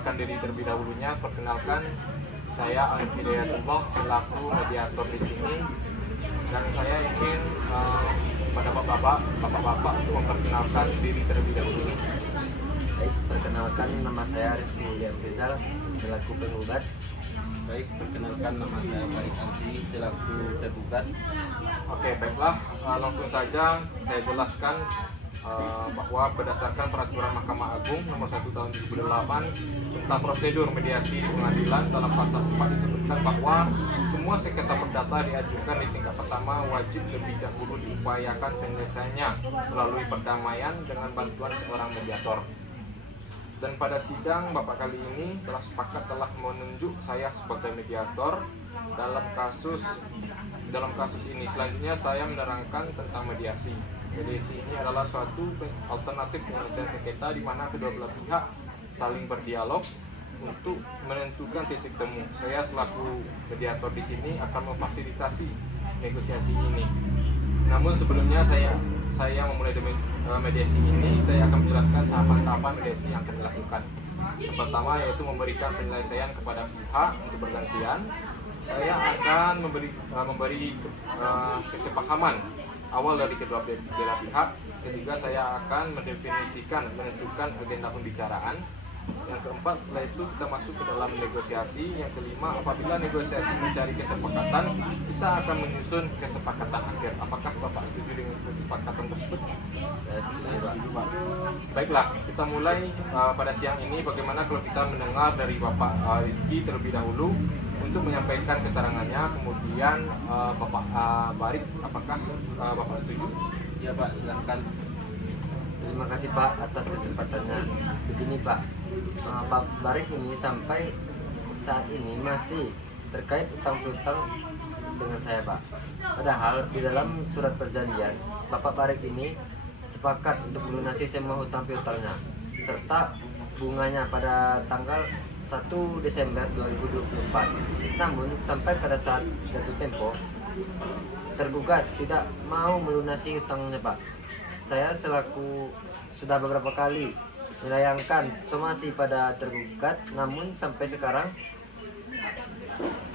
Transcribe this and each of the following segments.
memperkenalkan diri terlebih dahulunya. Perkenalkan, saya Alif Hidayatullah selaku mediator di sini, dan saya ingin kepada bapak-bapak untuk memperkenalkan diri terlebih dahulu. Baik, perkenalkan nama saya Rizky William Rizal selaku penggugat. Baik, perkenalkan nama saya Farid Ardi selaku tergugat. Oke, baiklah, langsung saja saya jelaskan bahwa berdasarkan peraturan Mahkamah Agung nomor 1 tahun 2008 tentang prosedur mediasi di pengadilan, dalam pasal 4 disebutkan bahwa semua sengketa perdata diajukan di tingkat pertama wajib lebih dahulu diupayakan penyelesaiannya melalui perdamaian dengan bantuan seorang mediator. Dan pada sidang Bapak kali ini telah menunjuk saya sebagai mediator dalam kasus ini. Selanjutnya saya menerangkan tentang mediasi. Mediasi ini adalah suatu alternatif penyelesaian sengketa di mana kedua belah pihak saling berdialog untuk menentukan titik temu. Saya selaku mediator di sini akan memfasilitasi negosiasi ini. Namun sebelumnya saya memulai mediasi ini, saya akan menjelaskan tahapan-tahapan mediasi yang akan dilakukan. Yang pertama yaitu memberikan penyelesaian kepada pihak untuk bergantian. Saya akan memberi kesepahaman awal dari kedua belah pihak. Ketiga, saya akan menentukan agenda pembicaraan. Yang keempat, setelah itu kita masuk ke dalam negosiasi. Yang kelima, apabila negosiasi mencari kesepakatan, kita akan menyusun kesepakatan akhir. Apakah Bapak setuju dengan kesepakatan tersebut? Saya setuju, Pak. Baiklah, kita mulai pada siang ini. Bagaimana kalau kita mendengar dari Bapak Rizky terlebih dahulu untuk menyampaikan keterangannya, kemudian Bapak Barik, apakah Bapak setuju? Ya Pak, silakan. Terima kasih Pak atas kesempatannya. Begini Pak, Pak Barik ini sampai saat ini masih terkait utang piutang dengan saya Pak. Padahal di dalam surat perjanjian Bapak Barik ini sepakat untuk melunasi semua utang piutangnya serta bunganya pada tanggal 1 Desember 2024. Namun sampai pada saat jatuh tempo, tergugat tidak mau melunasi hutangnya Pak. Saya selaku sudah beberapa kali melayangkan somasi pada tergugat, namun sampai sekarang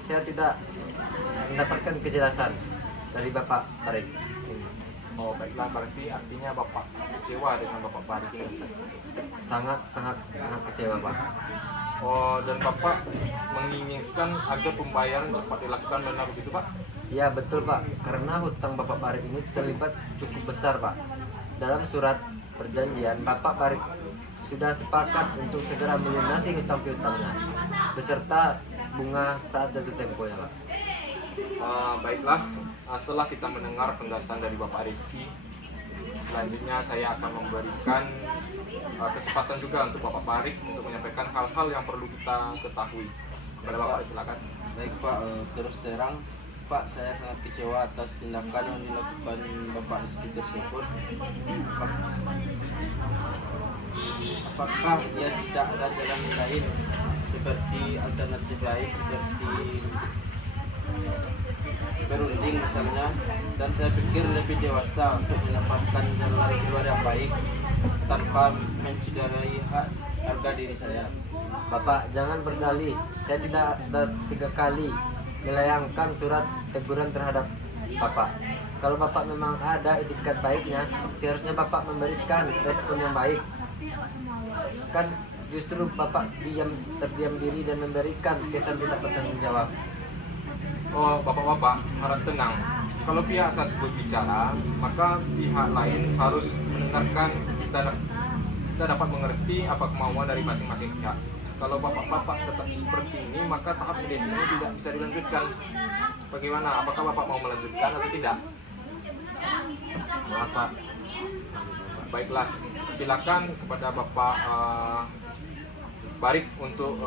saya tidak mendapatkan kejelasan dari Bapak Farid. Oh baiklah, berarti artinya Bapak kecewa dengan Bapak Farid ini. Sangat kecewa Pak. Oh, dan Bapak menginginkan agar pembayaran cepat dilakukan, benar begitu Pak? Ya betul Pak, karena hutang Bapak Farid ini terlibat cukup besar Pak. Dalam surat perjanjian Bapak Farid sudah sepakat untuk segera melunasi hutang piutangnya beserta bunga saat jatuh temponya Pak. Baiklah, setelah kita mendengar penjelasan dari Bapak Rizky, selanjutnya saya akan memberikan kesempatan juga untuk Bapak Farid untuk menyampaikan hal-hal yang perlu kita ketahui. Kepada Bapak, silakan. Baik Pak, terus terang Pak, saya sangat kecewa atas tindakan yang dilakukan Bapak Rizky tersebut. Apakah dia tidak ada jalan lain seperti alternatif lain seperti berunding misalnya, dan saya pikir lebih dewasa untuk mendapatkan jalan keluar yang baik tanpa mencederai hak harga diri saya. Bapak jangan berdalih, saya tidak sudah 3 kali melayangkan surat teguran terhadap Bapak. Kalau Bapak memang ada etikat baiknya, seharusnya Bapak memberikan respon yang baik. Kan justru Bapak terdiam diri dan memberikan kesan tidak bertanggung jawab. Oh, Bapak-bapak harap tenang. Kalau pihak satu berbicara, maka pihak lain harus mendengarkan. Kita dapat mengerti apa kemauan dari masing-masing pihak. Kalau bapak-bapak tetap seperti ini, maka tahap mediasi ini tidak bisa dilanjutkan. Bagaimana? Apakah Bapak mau melanjutkan atau tidak? Maaf Pak. Baiklah, silakan kepada Bapak Barik untuk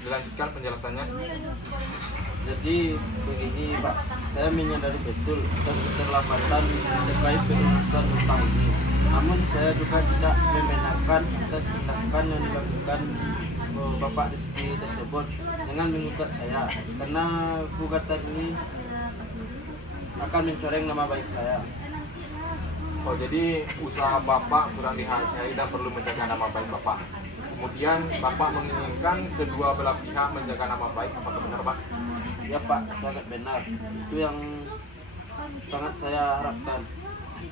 dilanjutkan penjelasannya. Jadi begini Pak, saya menyadari betul atas keterlambatan terkait pelunasan utang ini. Namun saya juga tidak membenarkan atas tindakan yang dilakukan Bapak Rizky tersebut dengan menggugat saya, karena gugatan ini akan mencoreng nama baik saya. Oh, jadi usaha Bapak kurang dihargai dan perlu menjaga nama baik Bapak. Kemudian Bapak menginginkan kedua belah pihak menjaga nama baik, apakah benar Pak? Ya Pak, sangat benar. Itu yang sangat saya harapkan.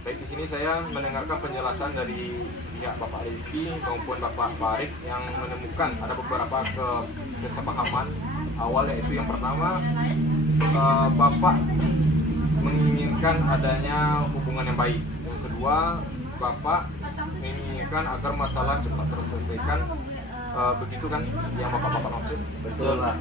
Baik, di sini saya mendengarkan penjelasan dari pihak Bapak Rizky maupun Bapak Barik yang menemukan ada beberapa kesepahaman awal, yaitu yang pertama, Bapak menginginkan adanya hubungan yang baik. Yang kedua, Bapak menginginkan agar masalah cepat terselesaikan. Begitu kan yang Bapak maksud? Betul Pak.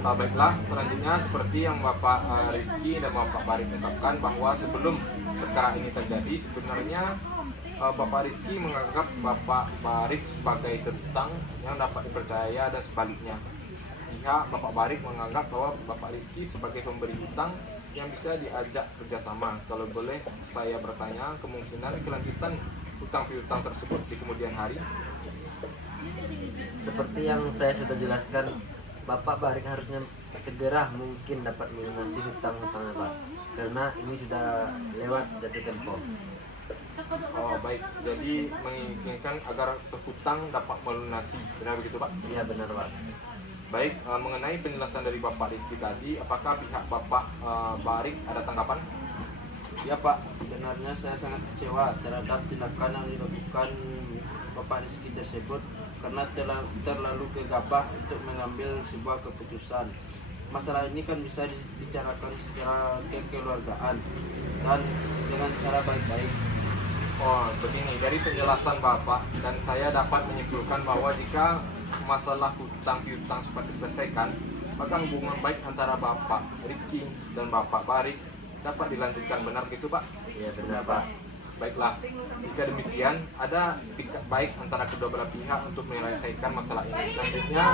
Baiklah, selanjutnya seperti yang Bapak Rizky dan Bapak Barik ungkapkan bahwa sebelum perkara ini terjadi, sebenarnya Bapak Rizky menganggap Bapak Barik sebagai terutang yang dapat dipercaya dan sebaliknya. Pihak Bapak Barik menganggap bahwa Bapak Rizky sebagai pemberi hutang yang bisa diajak kerjasama. Kalau boleh saya bertanya, kemungkinan kelanjutan hutang piutang tersebut di kemudian hari? Seperti yang saya sudah jelaskan, Bapak Barik harusnya segera mungkin dapat melunasi hutang-hutangnya Pak, karena ini sudah lewat jatuh tempo. Oh baik, jadi menginginkan agar terhutang dapat melunasi, benar begitu Pak? Iya benar Pak. Baik, mengenai penjelasan dari Bapak Rizky tadi, apakah pihak Bapak Barik ada tanggapan? Ya Pak, sebenarnya saya sangat kecewa terhadap tindakan yang dilakukan Bapak Rizky tersebut karena terlalu gegabah untuk mengambil sebuah keputusan. Masalah ini kan bisa dibicarakan secara kekeluargaan dan dengan cara baik-baik. Oh begini, dari penjelasan Bapak dan saya dapat menyimpulkan bahwa jika masalah hutang piutang sempat diselesaikan, maka hubungan baik antara Bapak Rizky dan Bapak Barik dapat dilanjutkan, benar gitu Pak? Iya benar Pak. Baiklah, jika demikian ada etikat baik antara kedua belah pihak untuk menyelesaikan masalah ini. Selanjutnya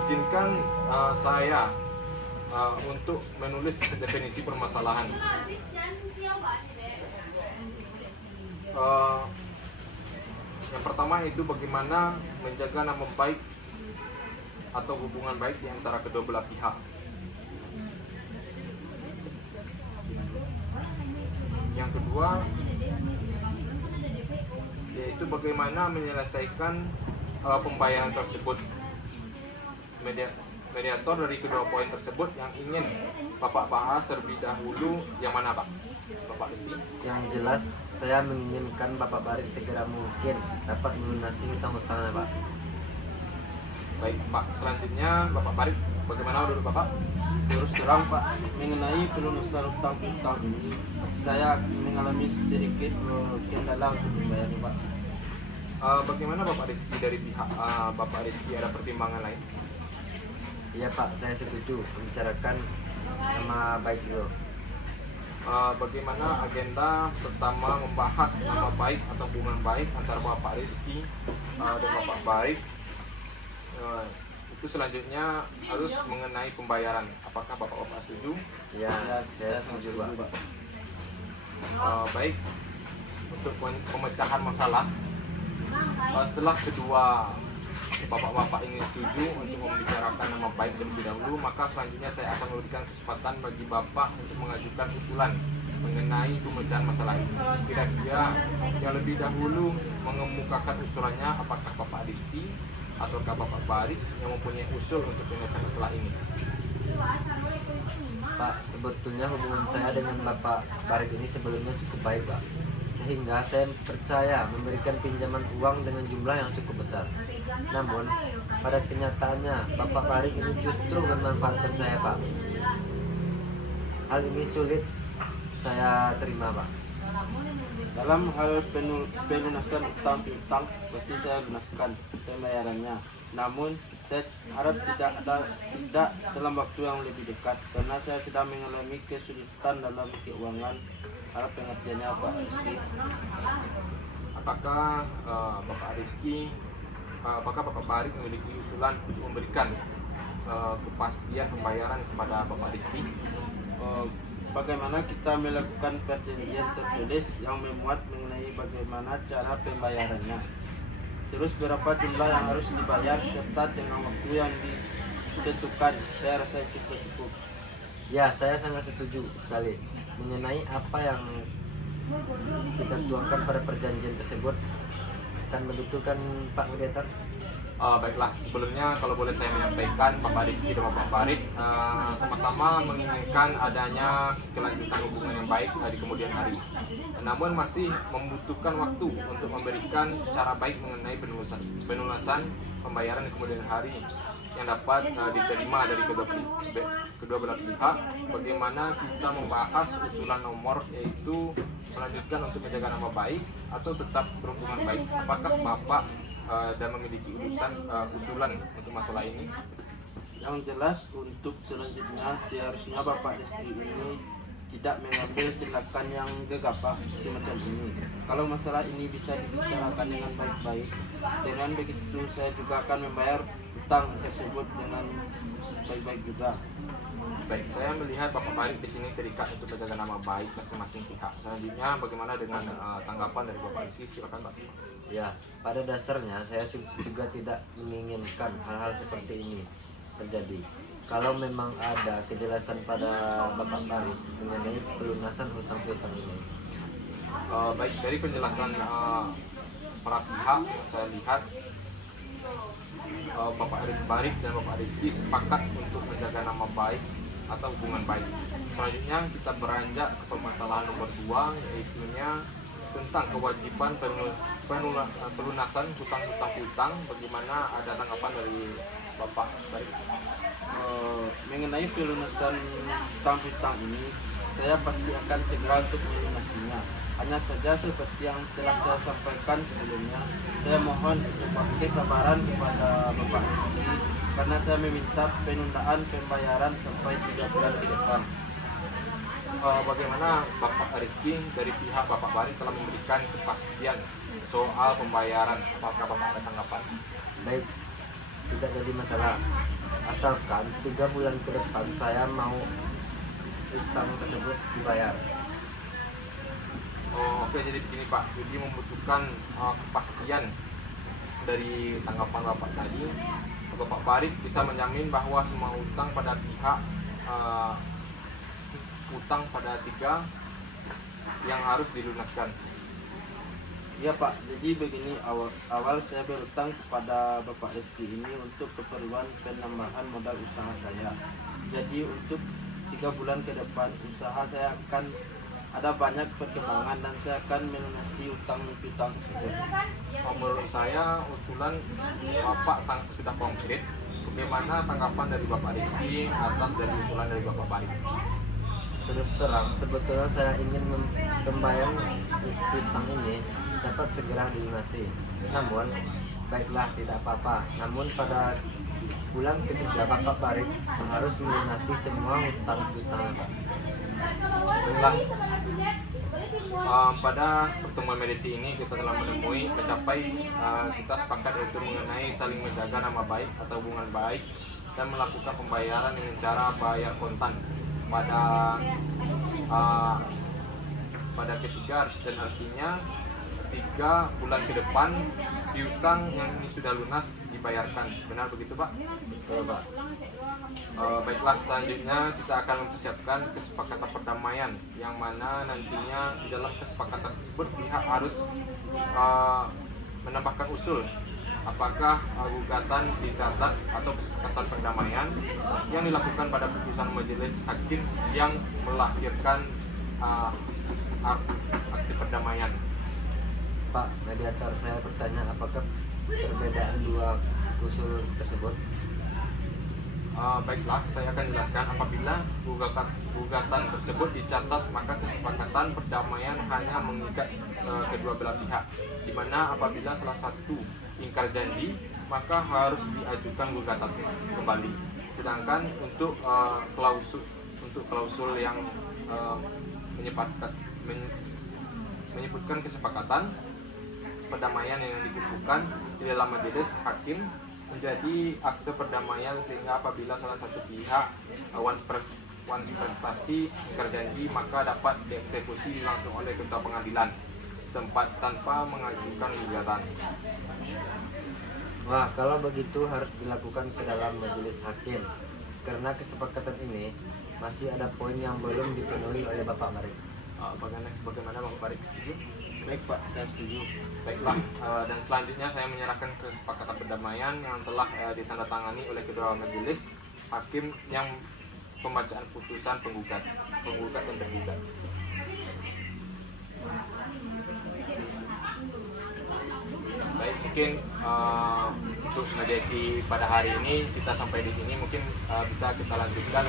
izinkan saya untuk menulis definisi permasalahan. Yang pertama itu bagaimana menjaga nama baik atau hubungan baik di antara kedua belah pihak. Yang kedua yaitu bagaimana menyelesaikan pembayaran tersebut. Mediator dari kedua poin tersebut yang ingin Bapak bahas terlebih dahulu yang mana Pak? Bapak Rizky? Yang jelas saya menginginkan Bapak Barik segera mungkin dapat melunasi hutang-hutangnya Pak. Baik Pak, selanjutnya Bapak Barik, bagaimana menurut Bapak? Terus terang Pak, mengenai pelunasan hutang piutang ini, saya mengalami sedikit kendala untuk membayarnya Pak. Bagaimana Bapak Rizky, dari pihak Bapak Rizky ada pertimbangan lain? Iya Pak, saya setuju membicarakan nama baik itu. Bagaimana agenda pertama membahas nama baik atau hubungan baik antara Bapak Rizky dan Bapak Barik? Itu selanjutnya harus mengenai pembayaran. Apakah Bapak setuju? Ya, saya setuju Pak. Baik, untuk pemecahan masalah, setelah kedua Bapak-bapak ini setuju untuk membicarakan nama baik terlebih dahulu, maka selanjutnya saya akan memberikan kesempatan bagi Bapak untuk mengajukan usulan mengenai pemecahan masalah ini. Kira-kira yang lebih dahulu mengemukakan usulannya apakah Bapak Rizky ataukah Bapak Barik yang mempunyai usul untuk penyelesaian masalah ini? Pak, sebetulnya hubungan saya dengan Bapak Barik ini sebelumnya cukup baik Pak, sehingga saya percaya memberikan pinjaman uang dengan jumlah yang cukup besar. Namun pada kenyataannya Bapak Barik ini justru memanfaatkan saya Pak. Hal ini sulit saya terima Pak. Dalam hal pelunasan utang piutang pasti saya lunaskan pembayarannya. Namun saya harap tidak dalam waktu yang lebih dekat karena saya sedang mengalami kesulitan dalam keuangan. Harap pengertiannya Pak Rizky. Apakah Bapak Rizky, apakah Bapak Barik memiliki usulan untuk memberikan kepastian pembayaran kepada Bapak Rizky? Bagaimana kita melakukan perjanjian tertulis yang memuat mengenai bagaimana cara pembayarannya, terus berapa jumlah yang harus dibayar serta dengan waktu yang ditentukan. Saya rasa itu cukup. Ya, saya sangat setuju sekali mengenai apa yang kita tuangkan pada perjanjian tersebut. Kan begitu kan Pak Mediator? Baiklah, sebelumnya kalau boleh saya menyampaikan, Bapak Rizky dan Bapak Farid sama-sama menginginkan adanya kelanjutan hubungan yang baik di kemudian hari. Namun masih membutuhkan waktu untuk memberikan cara baik mengenai pelunasan pembayaran di kemudian hari yang dapat diterima dari kedua belah pihak. Bagaimana kita membahas usulan nomor, yaitu melanjutkan untuk menjaga nama baik atau tetap berhubungan baik. Apakah Bapak dan memiliki usulan untuk masalah ini? Yang jelas untuk selanjutnya seharusnya Bapak Rizky ini tidak mengambil tindakan yang gegabah semacam ini. Kalau masalah ini bisa dibicarakan dengan baik-baik, dengan begitu saya juga akan membayar utang tersebut dengan baik-baik juga. Baik, saya melihat Bapak Farid di sini terikat untuk menjaga nama baik masing-masing pihak. Selanjutnya bagaimana dengan tanggapan dari Bapak Rizky? Silakan Pak. Ya, pada dasarnya saya juga tidak menginginkan hal-hal seperti ini terjadi. Kalau memang ada kejelasan pada Bapak Farid mengenai pelunasan hutang piutang ini. Baik, dari penjelasan para pihak yang saya lihat, Bapak Farid dan Bapak Rizky sepakat untuk menjaga nama baik atau hubungan baik. Selanjutnya kita beranjak ke permasalahan nomor 2, yaitu tentang kewajiban pelunasan hutang-hutang piutang. Bagaimana, ada tanggapan dari Bapak Farid? Mengenai pelunasan hutang piutang ini, saya pasti akan segera untuk melunasinya. Hanya saja seperti yang telah saya sampaikan sebelumnya, saya mohon kesabaran kepada Bapak Rizky karena saya meminta penundaan pembayaran sampai 3 bulan ke depan. Bagaimana Bapak Rizky dari pihak Bapak Farid telah memberikan kepastian soal pembayaran? Apakah Bapak ada tanggapan? Baik, tidak jadi masalah. Asalkan 3 bulan ke depan saya mau utang tersebut dibayar. Oke, jadi begini Pak, jadi membutuhkan kepastian dari tanggapan Bapak tadi. Bapak Farid bisa menjamin bahwa semua utang pada pihak utang pada 3 yang harus dilunaskan. Iya Pak, jadi begini, awal saya berutang kepada Bapak Rizky ini untuk keperluan penambahan modal usaha saya. Jadi untuk 3 bulan ke depan usaha saya akan ada banyak perkembangan dan saya akan melunasi utang piutang tersebut. Menurut saya usulan Bapak sudah konkret. Bagaimana tanggapan dari Bapak Rizky atas dari usulan dari Bapak Farid? Terus terang, sebetulnya saya ingin pembayaran utang ini dapat segera dilunasi. Namun, baiklah, tidak apa-apa. Namun pada bulan ketiga Bapak Farid harus melunasi semua hutang piutang Pak. Baiklah, pada pertemuan medisi ini kita telah menemui kita sepakat yaitu mengenai saling menjaga nama baik atau hubungan baik dan melakukan pembayaran dengan cara bayar kontan pada ketiga, dan artinya 3 bulan ke depan piutang yang ini sudah lunas dibayarkan. Benar begitu Pak? Betul Pak. Baiklah, selanjutnya kita akan mempersiapkan kesepakatan perdamaian yang mana nantinya di dalam kesepakatan tersebut pihak harus menambahkan usul apakah gugatan dicatat atau kesepakatan perdamaian yang dilakukan pada putusan majelis hakim yang melahirkan akte perdamaian. Pak mediator, saya bertanya apakah perbedaan 2 usul tersebut? Baiklah, saya akan jelaskan. Apabila gugatan tersebut dicatat, maka kesepakatan perdamaian hanya mengikat kedua belah pihak, di mana apabila salah satu ingkar janji, maka harus diajukan gugatan kembali. Sedangkan untuk klausul yang menyebutkan kesepakatan perdamaian yang dikukuhkan di dalam majelis hakim menjadi akte perdamaian, sehingga apabila salah satu pihak once prestasi ingkar janji, maka dapat dieksekusi langsung oleh ketua pengadilan setempat tanpa mengajukan gugatan. Wah, kalau begitu harus dilakukan ke dalam majelis hakim. Karena kesepakatan ini masih ada poin yang belum dipenuhi oleh Bapak Farid. Bagaimana Bapak Farid setuju? Baik Pak, saya setuju. Baiklah, dan selanjutnya saya menyerahkan kesepakatan perdamaian yang telah ditandatangani oleh kedua majelis hakim yang pembacaan putusan penggugat dan tergugat. Baik, mungkin untuk mediasi pada hari ini kita sampai di sini, mungkin bisa kita lanjutkan.